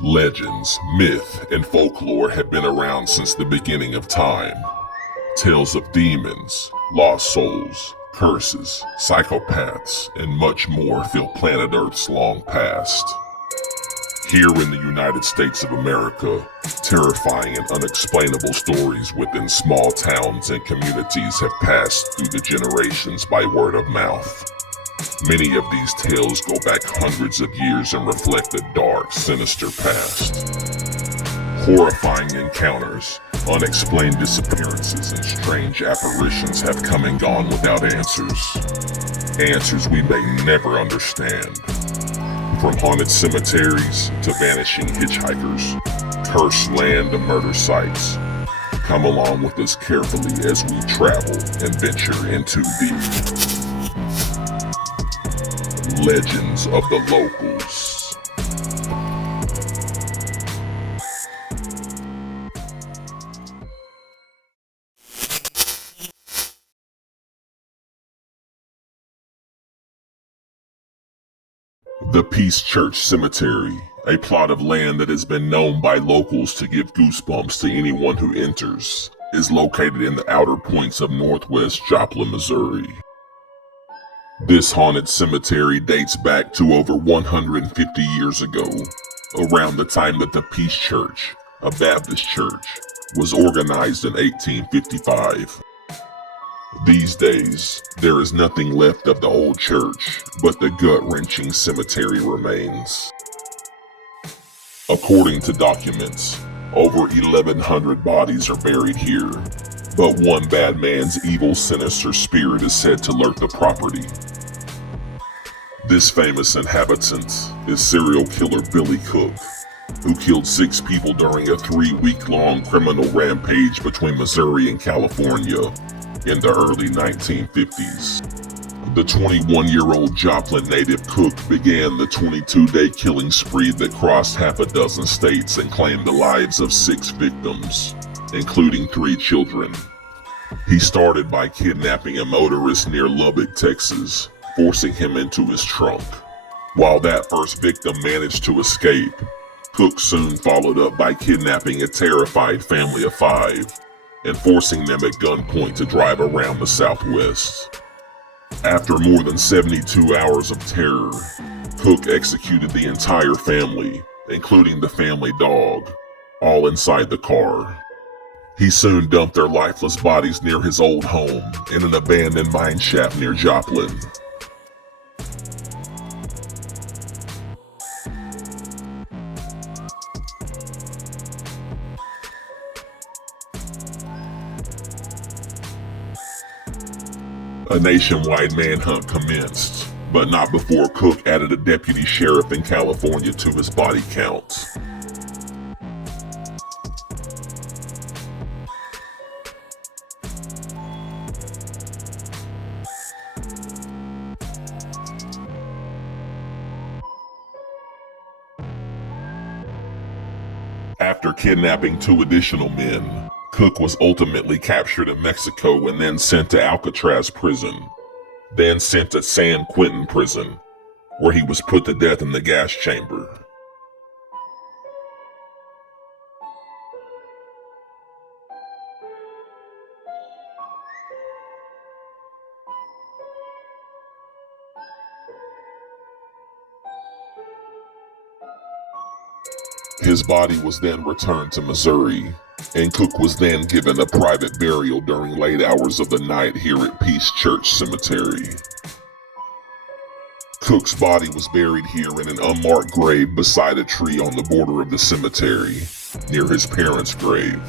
Legends, myth, and folklore have been around since the beginning of time. Tales of demons, lost souls, curses, psychopaths, and much more fill planet Earth's long past. Here in the United States of America, terrifying and unexplainable stories within small towns and communities have passed through the generations by word of mouth. Many of these tales go back hundreds of years and reflect a dark, sinister past. Horrifying encounters, unexplained disappearances, and strange apparitions have come and gone without answers. Answers we may never understand. From haunted cemeteries to vanishing hitchhikers, cursed land to murder sites. Come along with us carefully as we travel and venture into the legends of the locals. The Peace Church Cemetery, a plot of land that has been known by locals to give goosebumps to anyone who enters, is located in the outer points of northwest Joplin, Missouri. This haunted cemetery dates back to over 150 years ago, around the time that the Peace Church, a Baptist church, was organized in 1855. These days, there is nothing left of the old church, but the gut-wrenching cemetery remains. According to documents, over 1,100 bodies are buried here, but one bad man's evil, sinister spirit is said to lurk the property. This famous inhabitant is serial killer Billy Cook, who killed 6 people during a 3-week-long criminal rampage between Missouri and California in the early 1950s. The 21-year-old Joplin native Cook began the 22-day killing spree that crossed half a dozen states and claimed the lives of 6 victims, including 3 children. He started by kidnapping a motorist near Lubbock, Texas, forcing him into his trunk. While that first victim managed to escape, Cook soon followed up by kidnapping a terrified family of 5 and forcing them at gunpoint to drive around the Southwest. After more than 72 hours of terror, Cook executed the entire family, including the family dog, all inside the car. He soon dumped their lifeless bodies near his old home in an abandoned mine shaft near Joplin. A nationwide manhunt commenced, but not before Cook added a deputy sheriff in California to his body count. After kidnapping 2 additional men, Cook was ultimately captured in Mexico and then sent to Alcatraz prison, then sent to San Quentin prison, where he was put to death in the gas chamber. His body was then returned to Missouri, and Cook was then given a private burial during late hours of the night here at Peace Church Cemetery. Cook's body was buried here in an unmarked grave beside a tree on the border of the cemetery, near his parents' grave.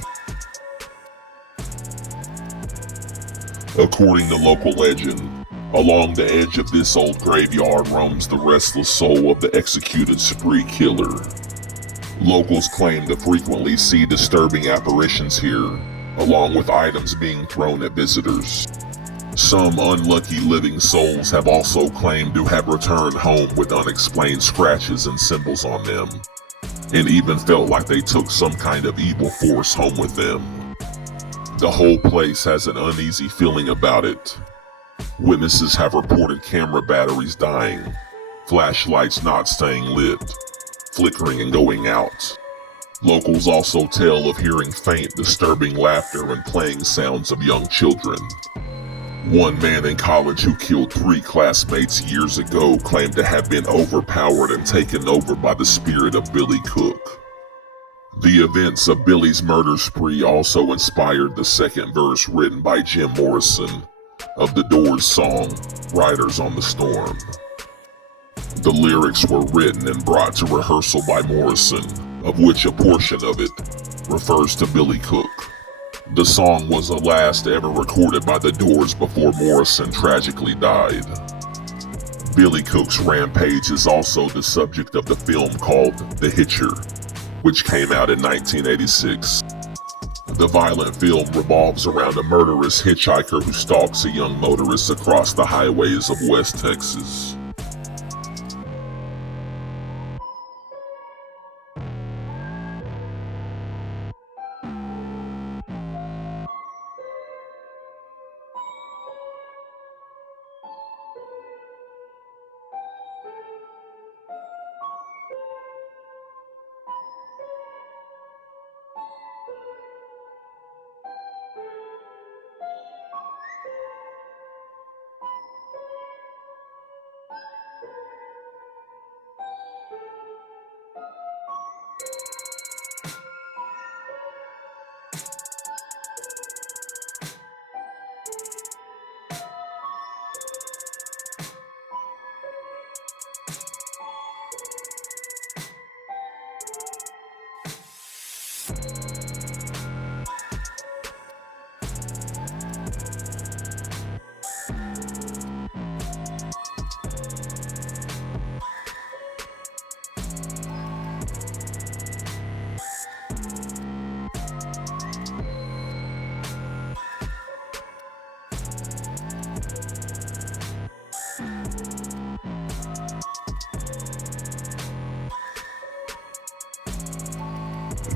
According to local legend, along the edge of this old graveyard roams the restless soul of the executed spree killer. Locals claim to frequently see disturbing apparitions here, along with items being thrown at visitors. Some unlucky living souls have also claimed to have returned home with unexplained scratches and symbols on them, and even felt like they took some kind of evil force home with them. The whole place has an uneasy feeling about it. Witnesses have reported camera batteries dying, flashlights not staying lit, flickering and going out. Locals also tell of hearing faint, disturbing laughter and playing sounds of young children. One man in college who killed 3 classmates years ago claimed to have been overpowered and taken over by the spirit of Billy Cook. The events of Billy's murder spree also inspired the second verse written by Jim Morrison of the Doors' song, Riders on the Storm. The lyrics were written and brought to rehearsal by Morrison, of which a portion of it refers to Billy Cook. The song was the last ever recorded by the Doors before Morrison tragically died. Billy Cook's rampage is also the subject of the film called The Hitcher, which came out in 1986. The violent film revolves around a murderous hitchhiker who stalks a young motorist across the highways of West Texas.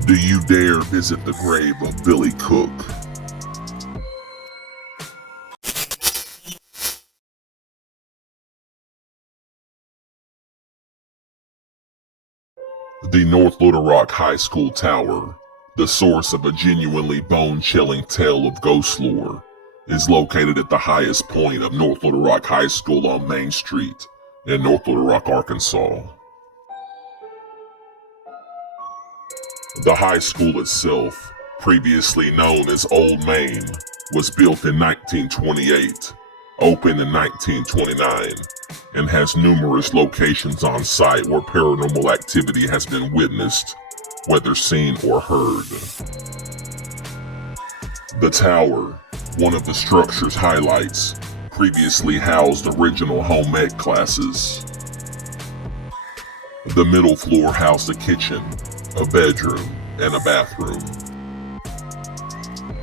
Do you dare visit the grave of Billy Cook? The North Little Rock High School Tower, the source of a genuinely bone-chilling tale of ghost lore, is located at the highest point of North Little Rock High School on Main Street in North Little Rock, Arkansas. The high school itself, previously known as Old Main, was built in 1928, opened in 1929, and has numerous locations on site where paranormal activity has been witnessed, whether seen or heard. The tower, one of the structure's highlights, previously housed original home ec classes. The middle floor housed a kitchen, a bedroom, and a bathroom.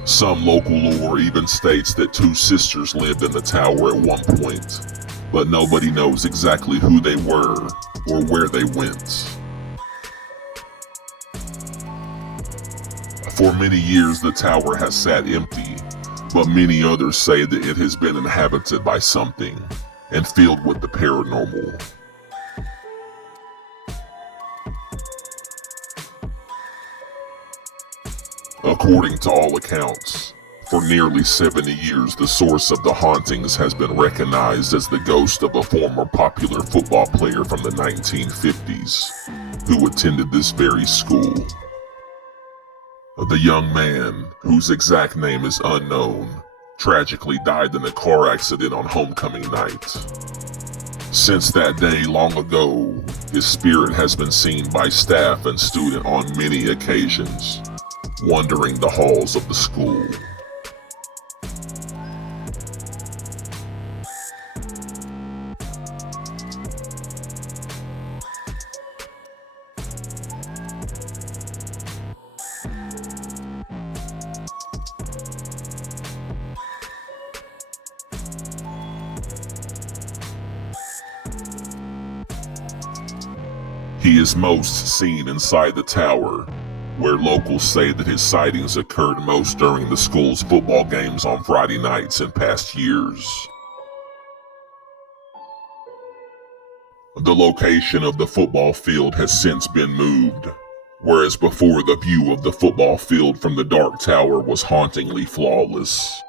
Some local lore even states that 2 sisters lived in the tower at one point, but nobody knows exactly who they were or where they went. For many years the tower has sat empty, but many others say that it has been inhabited by something and filled with the paranormal. According to all accounts, for nearly 70 years the source of the hauntings has been recognized as the ghost of a former popular football player from the 1950s who attended this very school. The young man, whose exact name is unknown, tragically died in a car accident on homecoming night. Since that day long ago, his spirit has been seen by staff and students on many occasions, wandering the halls of the school. He is most seen inside the tower, where locals say that his sightings occurred most during the school's football games on Friday nights in past years. The location of the football field has since been moved, whereas before the view of the football field from the dark tower was hauntingly flawless.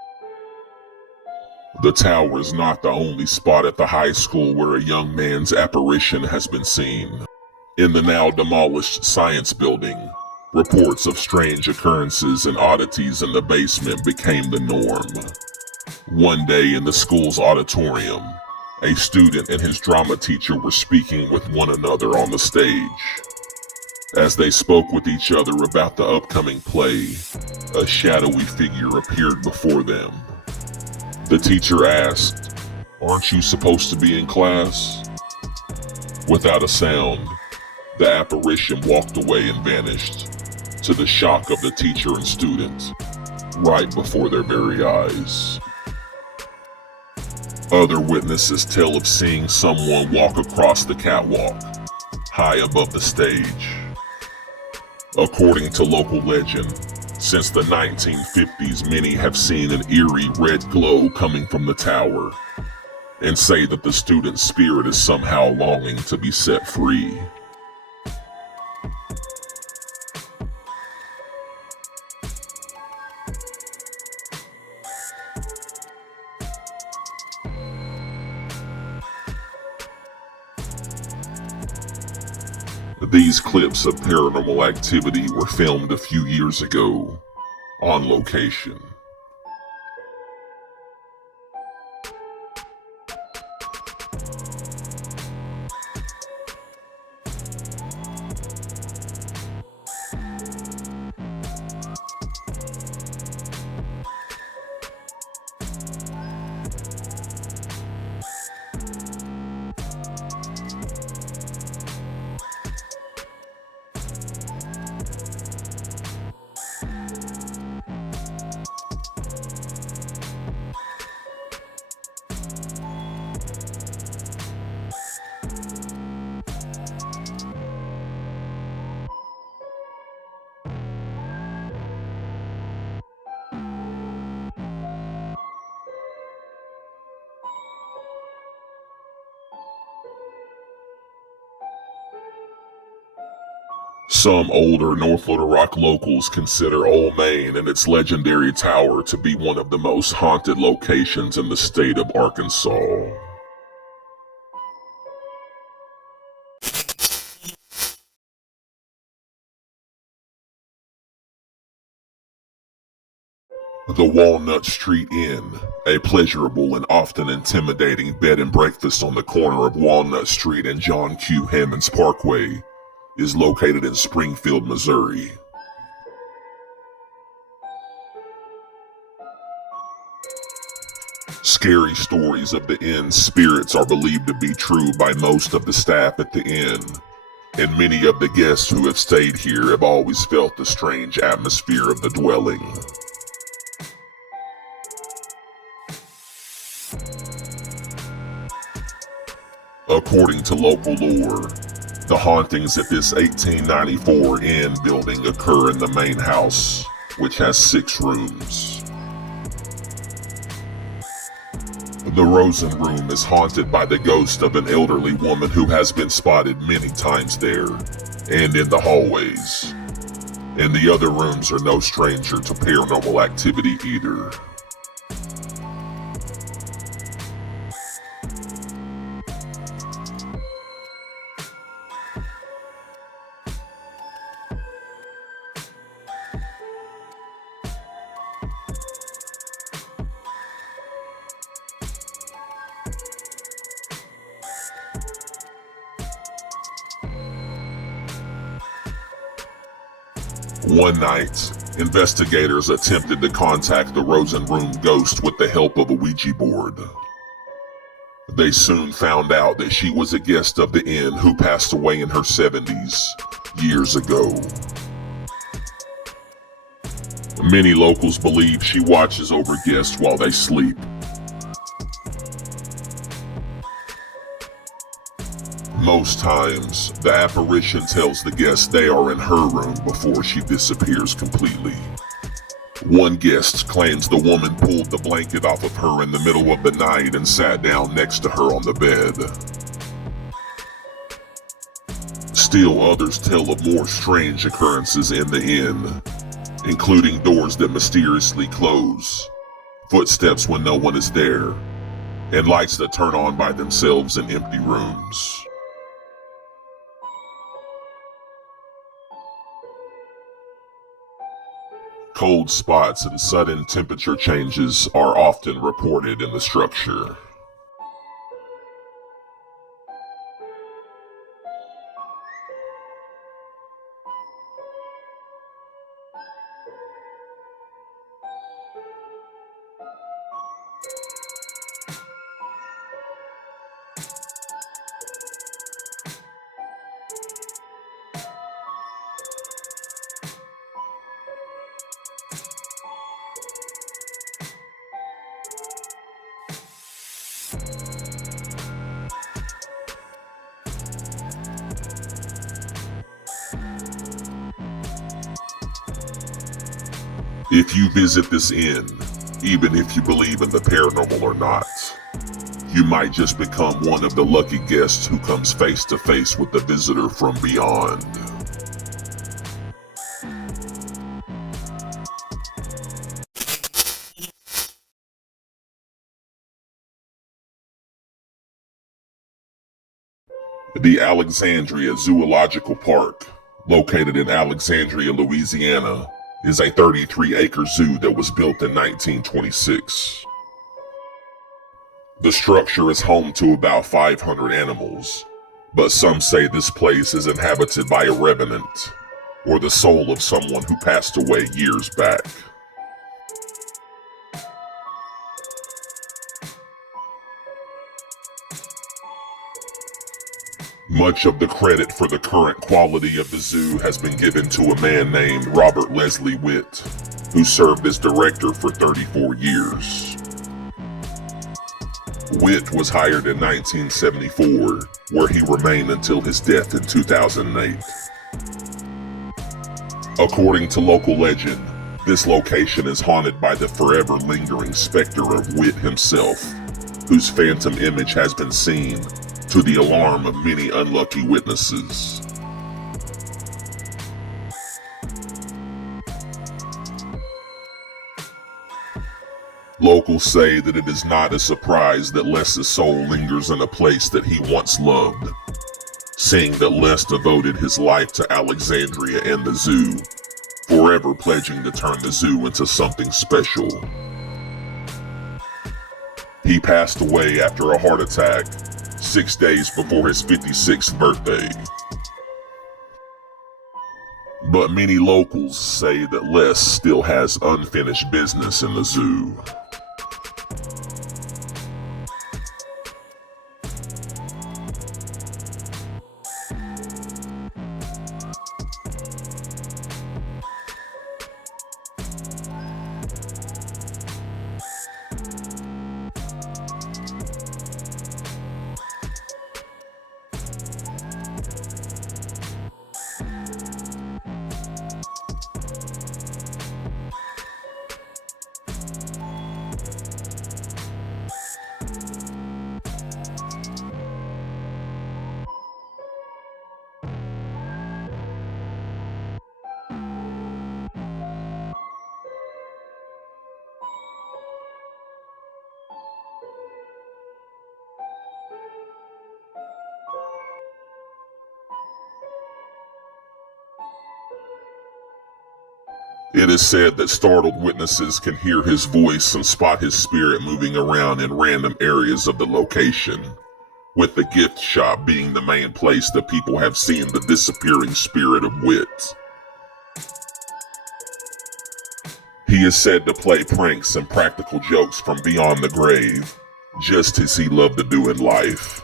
The tower is not the only spot at the high school where a young man's apparition has been seen. In the now demolished science building, reports of strange occurrences and oddities in the basement became the norm. One day in the school's auditorium, a student and his drama teacher were speaking with one another on the stage. As they spoke with each other about the upcoming play, a shadowy figure appeared before them. The teacher asked, "Aren't you supposed to be in class?" Without a sound, the apparition walked away and vanished, to the shock of the teacher and student, right before their very eyes. Other witnesses tell of seeing someone walk across the catwalk, high above the stage. According to local legend, since the 1950s, many have seen an eerie red glow coming from the tower, and say that the student's spirit is somehow longing to be set free. These clips of paranormal activity were filmed a few years ago, on location. Some older North Little Rock locals consider Old Main and its legendary tower to be one of the most haunted locations in the state of Arkansas. The Walnut Street Inn, a pleasurable and often intimidating bed and breakfast on the corner of Walnut Street and John Q. Hammons Parkway, is located in Springfield, Missouri. Scary stories of the inn's spirits are believed to be true by most of the staff at the inn, and many of the guests who have stayed here have always felt the strange atmosphere of the dwelling. According to local lore, the hauntings at this 1894 inn building occur in the main house, which has 6 rooms. The Rosen Room is haunted by the ghost of an elderly woman who has been spotted many times there, and in the hallways. And the other rooms are no stranger to paranormal activity either. One night, investigators attempted to contact the Rosen Room ghost with the help of a Ouija board. They soon found out that she was a guest of the inn who passed away in her 70s, years ago. Many locals believe she watches over guests while they sleep. Most times, the apparition tells the guests they are in her room before she disappears completely. One guest claims the woman pulled the blanket off of her in the middle of the night and sat down next to her on the bed. Still others tell of more strange occurrences in the inn, including doors that mysteriously close, footsteps when no one is there, and lights that turn on by themselves in empty rooms. Cold spots and sudden temperature changes are often reported in the structure. If you visit this inn, even if you believe in the paranormal or not, you might just become one of the lucky guests who comes face to face with the visitor from beyond. The Alexandria Zoological Park, located in Alexandria, Louisiana, is a 33-acre zoo that was built in 1926. The structure is home to about 500 animals, but some say this place is inhabited by a revenant, or the soul of someone who passed away years back. Much of the credit for the current quality of the zoo has been given to a man named Robert Leslie Witt, who served as director for 34 years. Witt was hired in 1974, where he remained until his death in 2008. According to local legend, this location is haunted by the forever lingering specter of Witt himself, whose phantom image has been seen, to the alarm of many unlucky witnesses. Locals say that it is not a surprise that Les's soul lingers in a place that he once loved, seeing that Les devoted his life to Alexandria and the zoo, forever pledging to turn the zoo into something special. He passed away after a heart attack 6 days before his 56th birthday. But many locals say that Les still has unfinished business in the zoo. It is said that startled witnesses can hear his voice and spot his spirit moving around in random areas of the location, with the gift shop being the main place that people have seen the disappearing spirit of Witt. He is said to play pranks and practical jokes from beyond the grave, just as he loved to do in life.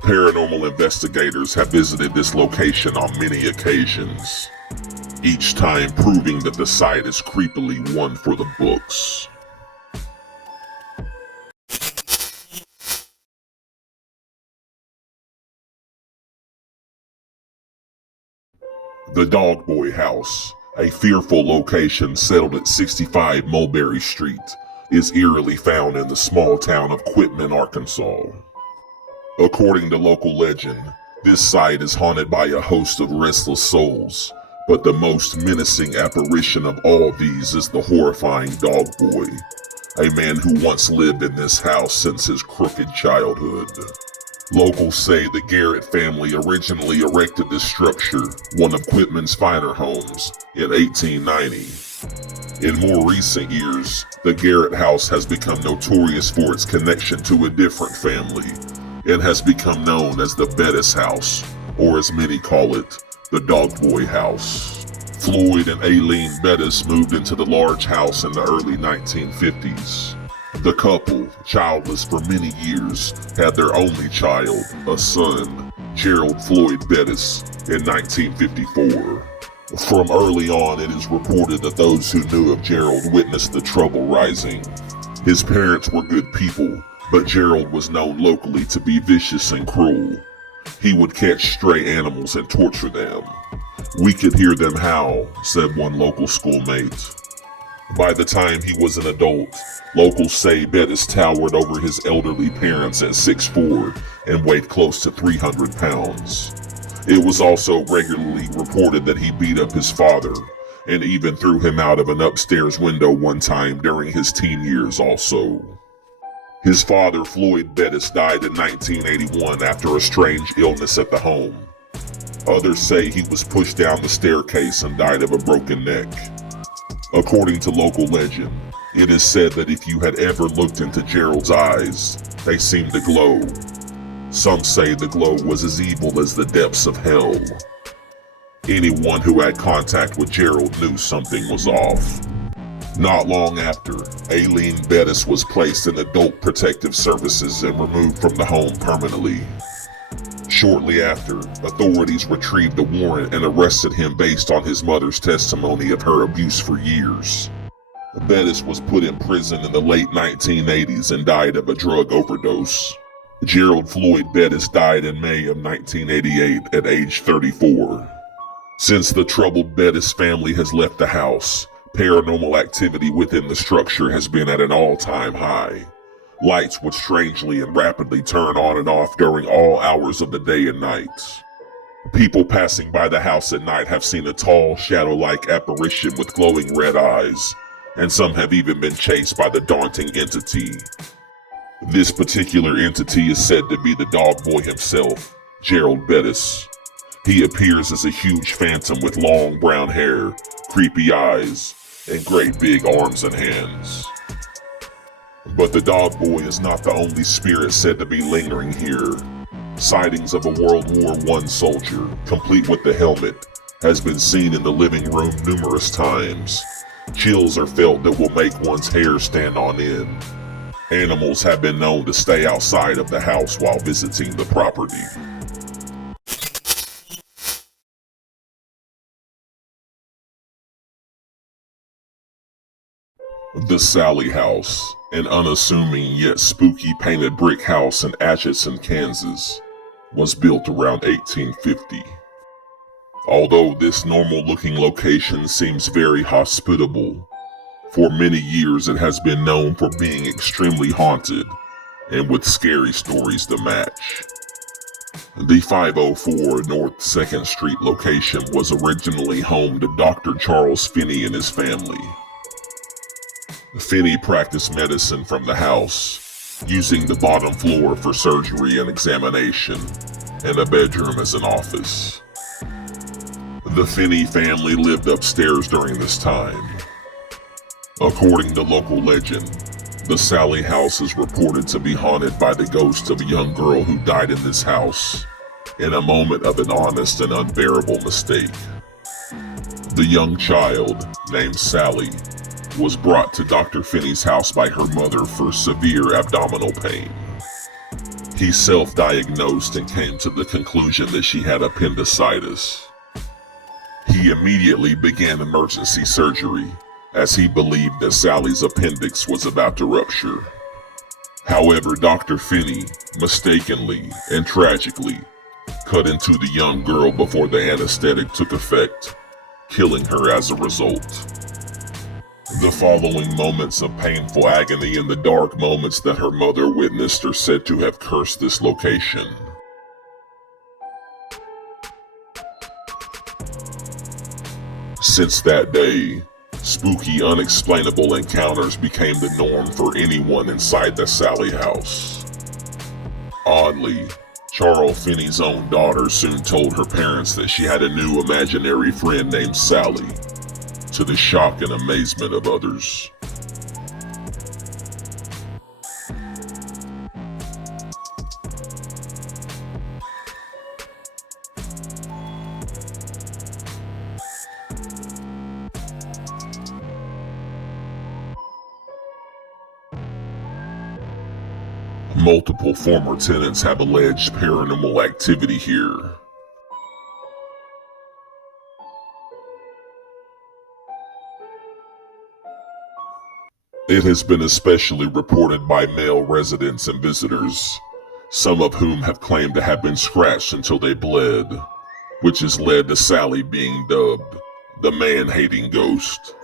Paranormal investigators have visited this location on many occasions, each time proving that the site is creepily one for the books. The DOGBOY house, a fearful location settled at 65 Mulberry Street, is eerily found in the small town of Quitman, Arkansas. According to local legend, this site is haunted by a host of restless souls, but the most menacing apparition of all these is the horrifying DOGBOY, a man who once lived in this house since his crooked childhood. Locals say the Garrett family originally erected this structure, one of Quitman's finer homes, in 1890. In more recent years, the Garrett house has become notorious for its connection to a different family, and has become known as the Bettis house, or as many call it, the DOGBOY house. Floyd and Aileen Bettis moved into the large house in the early 1950s. The couple, childless for many years, had their only child, a son, Gerald Floyd Bettis, in 1954. From early on, it is reported that those who knew of Gerald witnessed the trouble rising. His parents were good people, but Gerald was known locally to be vicious and cruel. He would catch stray animals and torture them. "We could hear them howl," said one local schoolmate. By the time he was an adult, locals say Bettis towered over his elderly parents at 6'4" and weighed close to 300 pounds. It was also regularly reported that he beat up his father, and even threw him out of an upstairs window one time during his teen years also. His father, Floyd Bettis, died in 1981 after a strange illness at the home. Others say he was pushed down the staircase and died of a broken neck. According to local legend, it is said that if you had ever looked into Gerald's eyes, they seemed to glow. Some say the glow was as evil as the depths of hell. Anyone who had contact with Gerald knew something was off. Not long after, Aileen Bettis was placed in adult protective services and removed from the home permanently. Shortly after, authorities retrieved a warrant and arrested him based on his mother's testimony of her abuse for years. Bettis was put in prison in the late 1980s and died of a drug overdose. Gerald Floyd Bettis died in May of 1988 at age 34. Since the troubled Bettis family has left the house, paranormal activity within the structure has been at an all-time high. Lights would strangely and rapidly turn on and off during all hours of the day and night. People passing by the house at night have seen a tall, shadow-like apparition with glowing red eyes, and some have even been chased by the daunting entity. This particular entity is said to be the DOGBOY himself, Gerald Bettis. He appears as a huge phantom with long brown hair, creepy eyes, and great big arms and hands. But the DOGBOY is not the only spirit said to be lingering here. Sightings of a World War I soldier, complete with the helmet, has been seen in the living room numerous times. Chills are felt that will make one's hair stand on end. Animals have been known to stay outside of the house while visiting the property. The SALLIE House, an unassuming yet spooky painted brick house in Atchison, Kansas, was built around 1850. Although this normal-looking location seems very hospitable, for many years it has been known for being extremely haunted, and with scary stories to match. The 504 North 2nd Street location was originally home to Dr. Charles Finney and his family. Finney practiced medicine from the house, using the bottom floor for surgery and examination, and a bedroom as an office. The Finney family lived upstairs during this time. According to local legend, the SALLIE house is reported to be haunted by the ghost of a young girl who died in this house, in a moment of an honest and unbearable mistake. The young child, named Sallie, was brought to Dr. Finney's house by her mother for severe abdominal pain. He self-diagnosed and came to the conclusion that she had appendicitis. He immediately began emergency surgery, as he believed that Sallie's appendix was about to rupture. However, Dr. Finney, mistakenly and tragically, cut into the young girl before the anesthetic took effect, killing her as a result. The following moments of painful agony and the dark moments that her mother witnessed are said to have cursed this location. Since that day, spooky, unexplainable encounters became the norm for anyone inside the Sallie house. Oddly, Charles Finney's own daughter soon told her parents that she had a new imaginary friend named Sallie, to the shock and amazement of others. Multiple former tenants have alleged paranormal activity here. It has been especially reported by male residents and visitors, some of whom have claimed to have been scratched until they bled, which has led to Sallie being dubbed the man-hating ghost.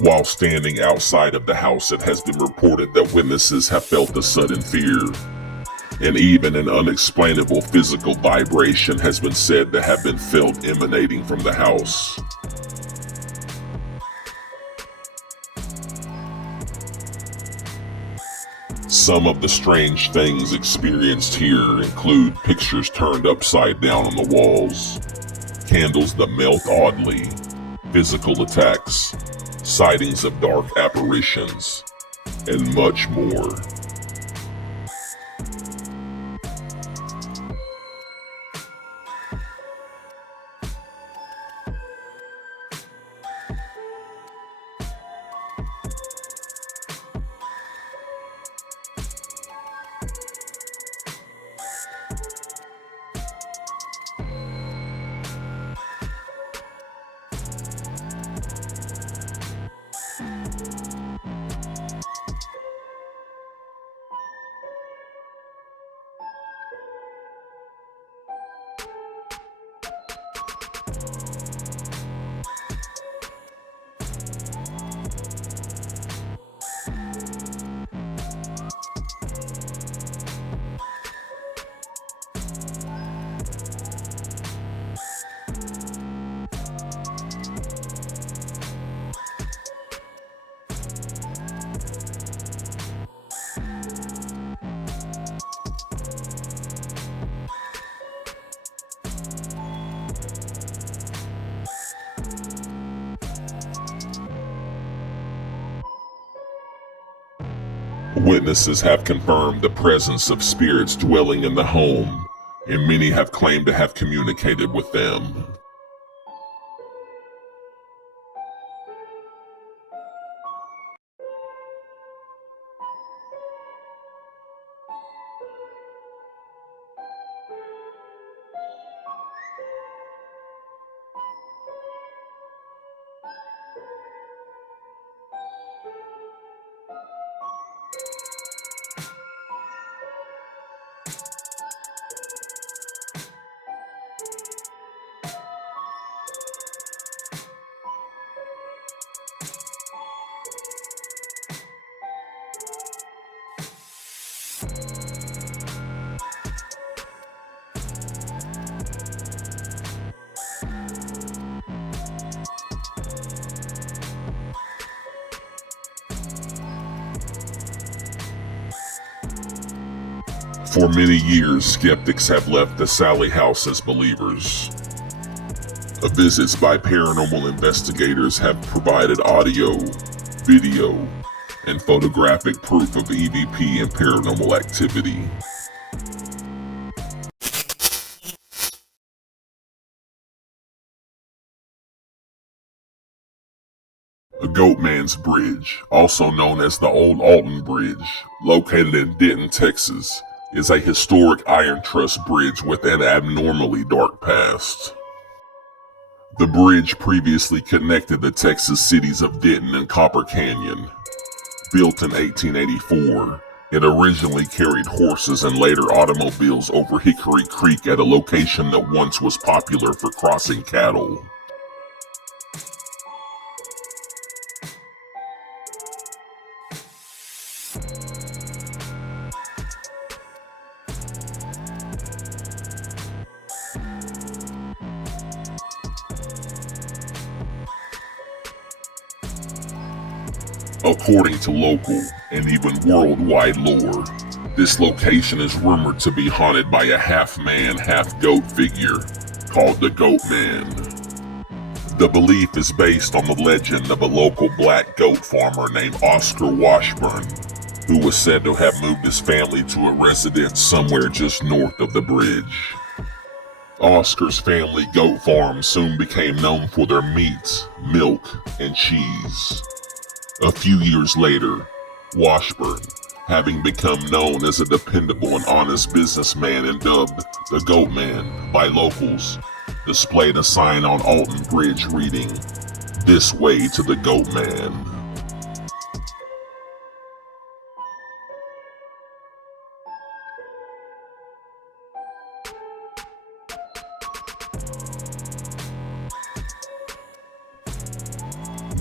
While standing outside of the house, it has been reported that witnesses have felt a sudden fear, and even an unexplainable physical vibration has been said to have been felt emanating from the house. Some of the strange things experienced here include pictures turned upside down on the walls, candles that melt oddly, physical attacks, sightings of dark apparitions, and much more. Witnesses have confirmed the presence of spirits dwelling in the home, and many have claimed to have communicated with them. For many years, skeptics have left the Sallie house as believers. Visits by paranormal investigators have provided audio, video, and photographic proof of EVP and paranormal activity. GOATMAN'S Bridge, also known as the Old Alton Bridge, located in Denton, Texas, is a historic iron truss bridge with an abnormally dark past. The bridge previously connected the Texas cities of Denton and Copper Canyon. Built in 1884, it originally carried horses and later automobiles over Hickory Creek at a location that once was popular for crossing cattle. According to local and even worldwide lore, this location is rumored to be haunted by a half-man, half-goat figure called the Goatman. The belief is based on the legend of a local black goat farmer named Oscar Washburn, who was said to have moved his family to a residence somewhere just north of the bridge. Oscar's family goat farm soon became known for their meat, milk, and cheese. A few years later, Washburn, having become known as a dependable and honest businessman and dubbed the Goatman by locals, displayed a sign on Alton Bridge reading, "This way to the Goatman."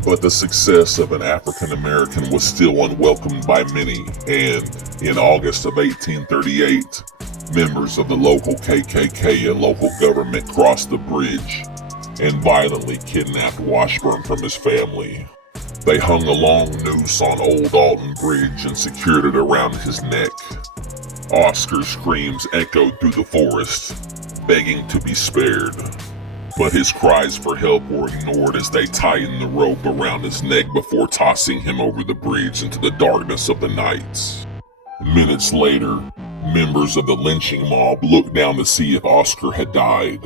But the success of an African American was still unwelcomed by many, and in August of 1838, members of the local KKK and local government crossed the bridge and violently kidnapped Washburn from his family. They hung a long noose on Old Alton Bridge and secured it around his neck. Oscar's screams echoed through the forest, begging to be spared. But his cries for help were ignored as they tightened the rope around his neck before tossing him over the bridge into the darkness of the night. Minutes later, members of the lynching mob looked down to see if Oscar had died.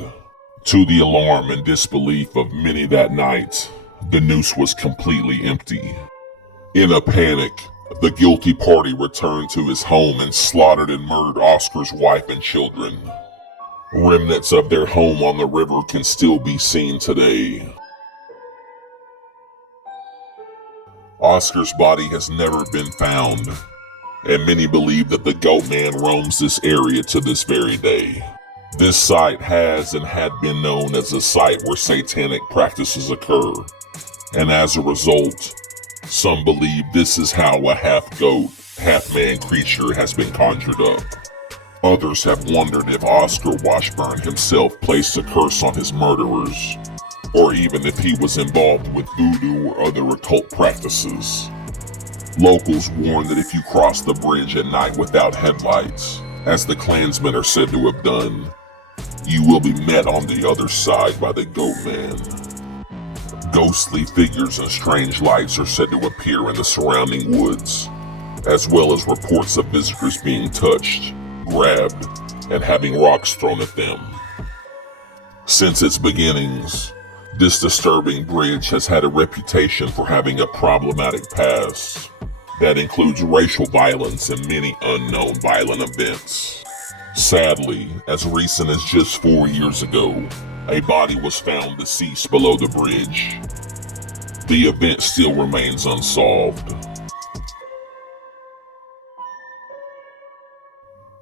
To the alarm and disbelief of many that night, the noose was completely empty. In a panic, the guilty party returned to his home and slaughtered and murdered Oscar's wife and children. Remnants of their home on the river can still be seen today. Oscar's body has never been found, and many believe that the Goatman roams this area to this very day. This site has and had been known as a site where satanic practices occur, and as a result, some believe this is how a half-goat, half-man creature has been conjured up. Others have wondered if Oscar Washburn himself placed a curse on his murderers, or even if he was involved with voodoo or other occult practices. Locals warn that if you cross the bridge at night without headlights, as the Klansmen are said to have done, you will be met on the other side by the Goatman. Ghostly figures and strange lights are said to appear in the surrounding woods, as well as reports of visitors being touched, grabbed, and having rocks thrown at them. Since its beginnings, this disturbing bridge has had a reputation for having a problematic past that includes racial violence and many unknown violent events. Sadly, as recent as just 4 years ago, a body was found deceased below the bridge. The event still remains unsolved.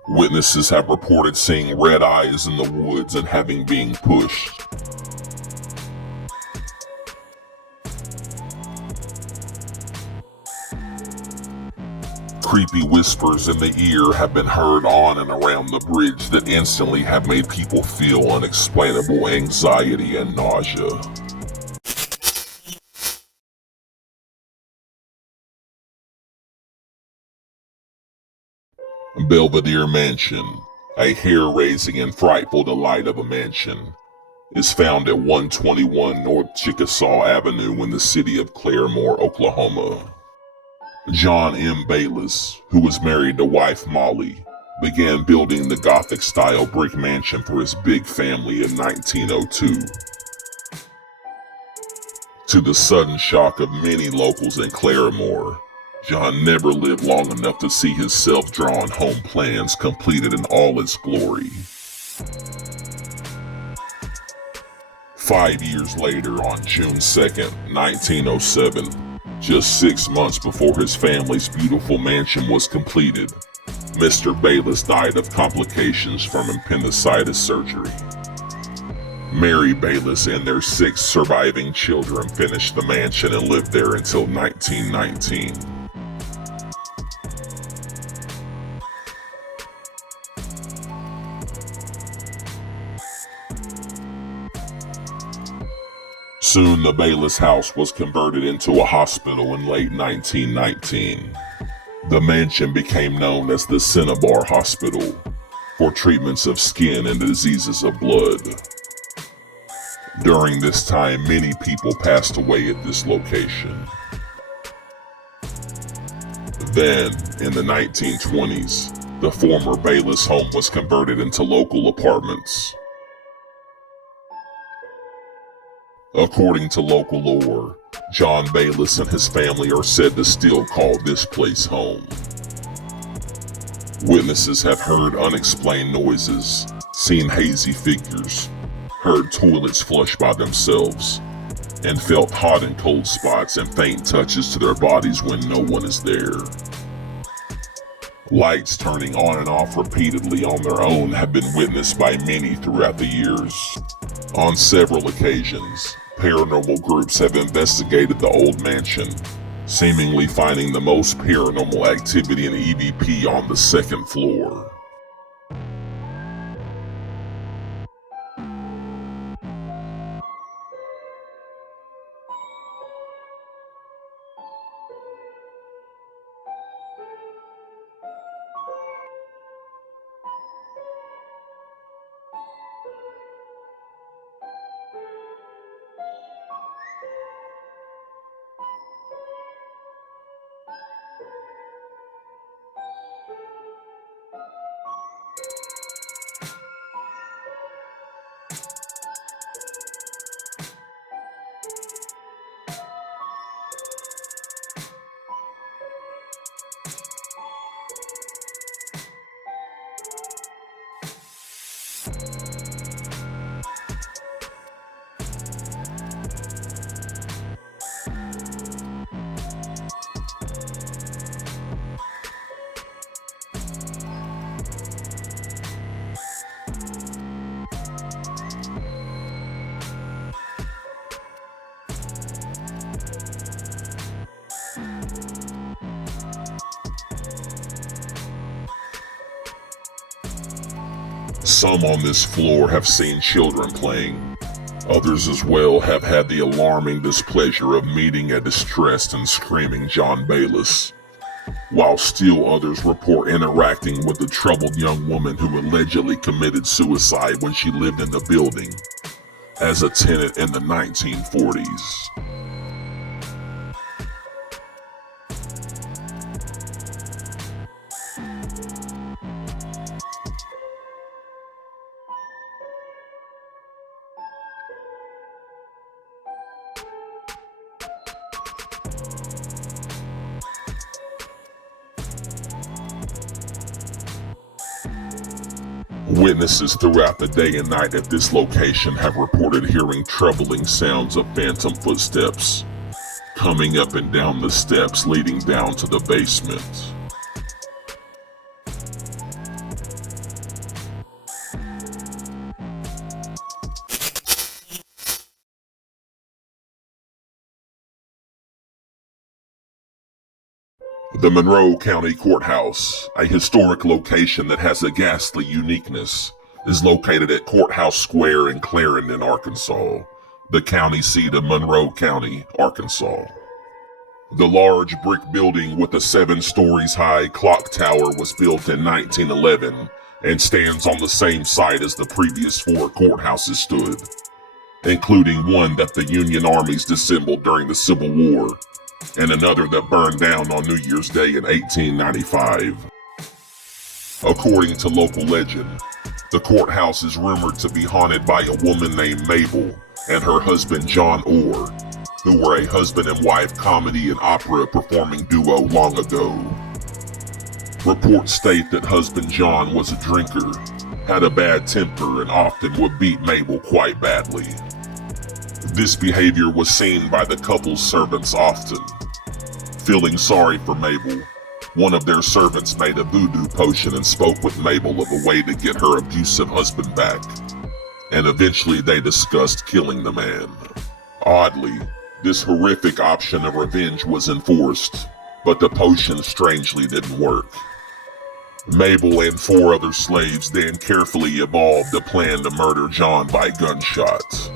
Witnesses have reported seeing red eyes in the woods and having been pushed. Creepy whispers in the ear have been heard on and around the bridge that instantly have made people feel unexplainable anxiety and nausea. Belvedere Mansion, a hair-raising and frightful delight of a mansion, is found at 121 North Chickasaw Avenue in the city of Claremore, Oklahoma. John M. Bayless, who was married to wife Molly, began building the Gothic-style brick mansion for his big family in 1902. To the sudden shock of many locals in Claremore, John never lived long enough to see his self-drawn home plans completed in all its glory. 5 years later, on June 2nd, 1907, just 6 months before his family's beautiful mansion was completed, Mr. Bayless died of complications from appendicitis surgery. Mary Bayless and their 6 surviving children finished the mansion and lived there until 1919. Soon the Bayless house was converted into a hospital in late 1919. The mansion became known as the Cinnabar Hospital for treatments of skin and diseases of blood. During this time, many people passed away at this location. Then, in the 1920s, the former Bayless home was converted into local apartments. According to local lore, John Bayless and his family are said to still call this place home. Witnesses have heard unexplained noises, seen hazy figures, heard toilets flush by themselves, and felt hot and cold spots and faint touches to their bodies when no one is there. Lights turning on and off repeatedly on their own have been witnessed by many throughout the years. On several occasions, paranormal groups have investigated the old mansion, seemingly finding the most paranormal activity in EVP on the 2nd floor. Some on this floor have seen children playing. Others as well have had the alarming displeasure of meeting a distressed and screaming John Bayless, while still others report interacting with a troubled young woman who allegedly committed suicide when she lived in the building as a tenant in the 1940s. Witnesses throughout the day and night at this location have reported hearing troubling sounds of phantom footsteps coming up and down the steps leading down to the basement. The Monroe County Courthouse, a historic location that has a ghastly uniqueness, is located at Courthouse Square in Clarendon, Arkansas, the county seat of Monroe County, Arkansas. The large brick building with a 7 stories high clock tower was built in 1911 and stands on the same site as the previous 4 courthouses stood, including one that the Union armies disassembled during the Civil War and another that burned down on New Year's Day in 1895. According to local legend, the courthouse is rumored to be haunted by a woman named Mabel and her husband John Orr, who were a husband and wife comedy and opera performing duo long ago. Reports state that husband John was a drinker, had a bad temper, and often would beat Mabel quite badly. This behavior was seen by the couple's servants often. Feeling sorry for Mabel, one of their servants made a voodoo potion and spoke with Mabel of a way to get her abusive husband back, and eventually they discussed killing the man. Oddly, this horrific option of revenge was enforced, but the potion strangely didn't work. Mabel and 4 other slaves then carefully evolved a plan to murder John by gunshot.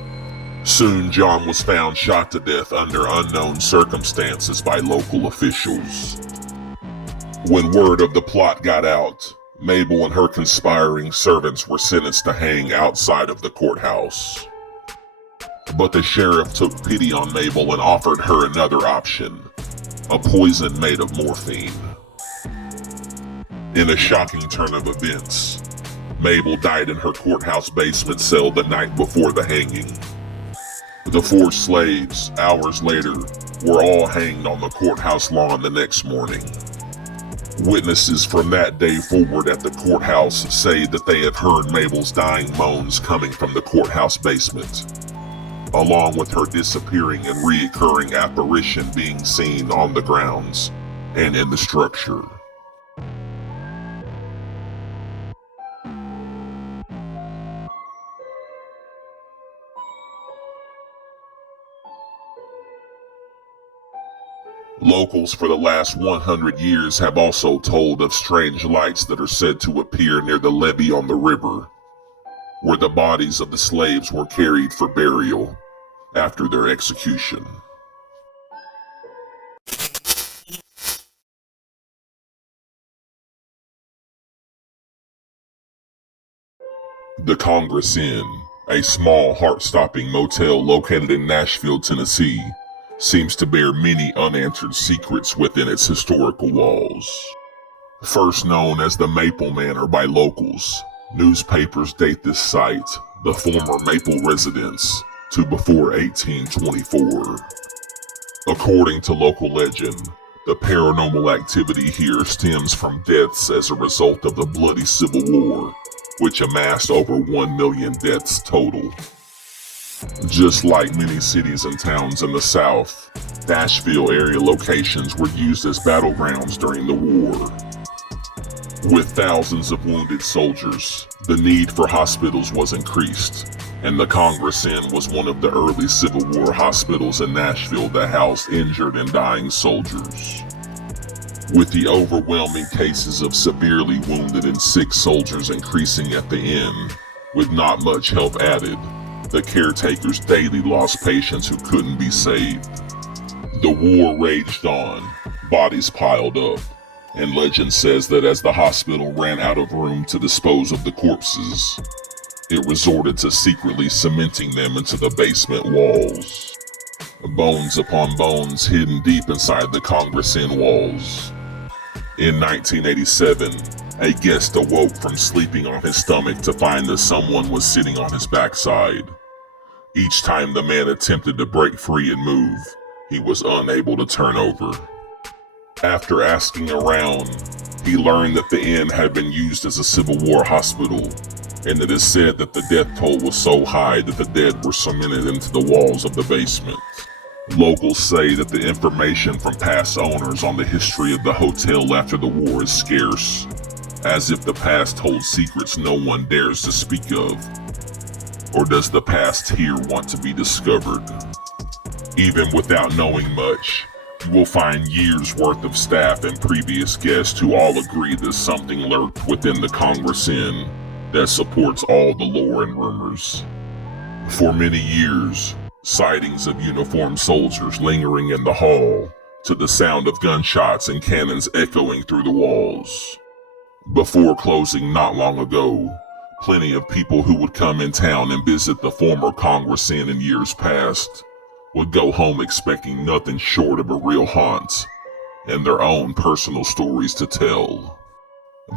Soon, John was found shot to death under unknown circumstances by local officials. When word of the plot got out, Mabel and her conspiring servants were sentenced to hang outside of the courthouse. But the sheriff took pity on Mabel and offered her another option, a poison made of morphine. In a shocking turn of events, Mabel died in her courthouse basement cell the night before the hanging. The 4 slaves, hours later, were all hanged on the courthouse lawn the next morning. Witnesses from that day forward at the courthouse say that they have heard Mabel's dying moans coming from the courthouse basement, along with her disappearing and reoccurring apparition being seen on the grounds and in the structure. Locals for the last 100 years have also told of strange lights that are said to appear near the levee on the river, where the bodies of the slaves were carried for burial after their execution. The Congress Inn, a small heart-stopping motel located in Nashville, Tennessee, seems to bear many unanswered secrets within its historical walls. First known as the Maple Manor by locals, newspapers date this site, the former Maple residence, to before 1824. According to local legend, the paranormal activity here stems from deaths as a result of the bloody Civil War, which amassed over 1 million deaths total. Just like many cities and towns in the South, Nashville area locations were used as battlegrounds during the war. With thousands of wounded soldiers, the need for hospitals was increased, and the Congress Inn was one of the early Civil War hospitals in Nashville that housed injured and dying soldiers. With the overwhelming cases of severely wounded and sick soldiers increasing at the inn, with not much help added, the caretakers daily lost patients who couldn't be saved. The war raged on, bodies piled up, and legend says that as the hospital ran out of room to dispose of the corpses, it resorted to secretly cementing them into the basement walls. Bones upon bones hidden deep inside the Congress Inn walls. In 1987, a guest awoke from sleeping on his stomach to find that someone was sitting on his backside. Each time the man attempted to break free and move, he was unable to turn over. After asking around, he learned that the inn had been used as a Civil War hospital, and it is said that the death toll was so high that the dead were cemented into the walls of the basement. Locals say that the information from past owners on the history of the hotel after the war is scarce, as if the past holds secrets no one dares to speak of. Or does the past here want to be discovered? Even without knowing much, you will find years worth of staff and previous guests who all agree that something lurked within the Congress Inn that supports all the lore and rumors. For many years, sightings of uniformed soldiers lingering in the hall, to the sound of gunshots and cannons echoing through the walls. Before closing not long ago, plenty of people who would come in town and visit the former Congress Inn in years past would go home expecting nothing short of a real haunt and their own personal stories to tell.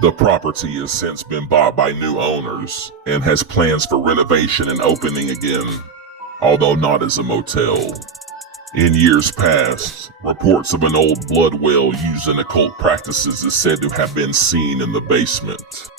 The property has since been bought by new owners and has plans for renovation and opening again, although not as a motel. In years past, reports of an old blood well used in occult practices is said to have been seen in the basement.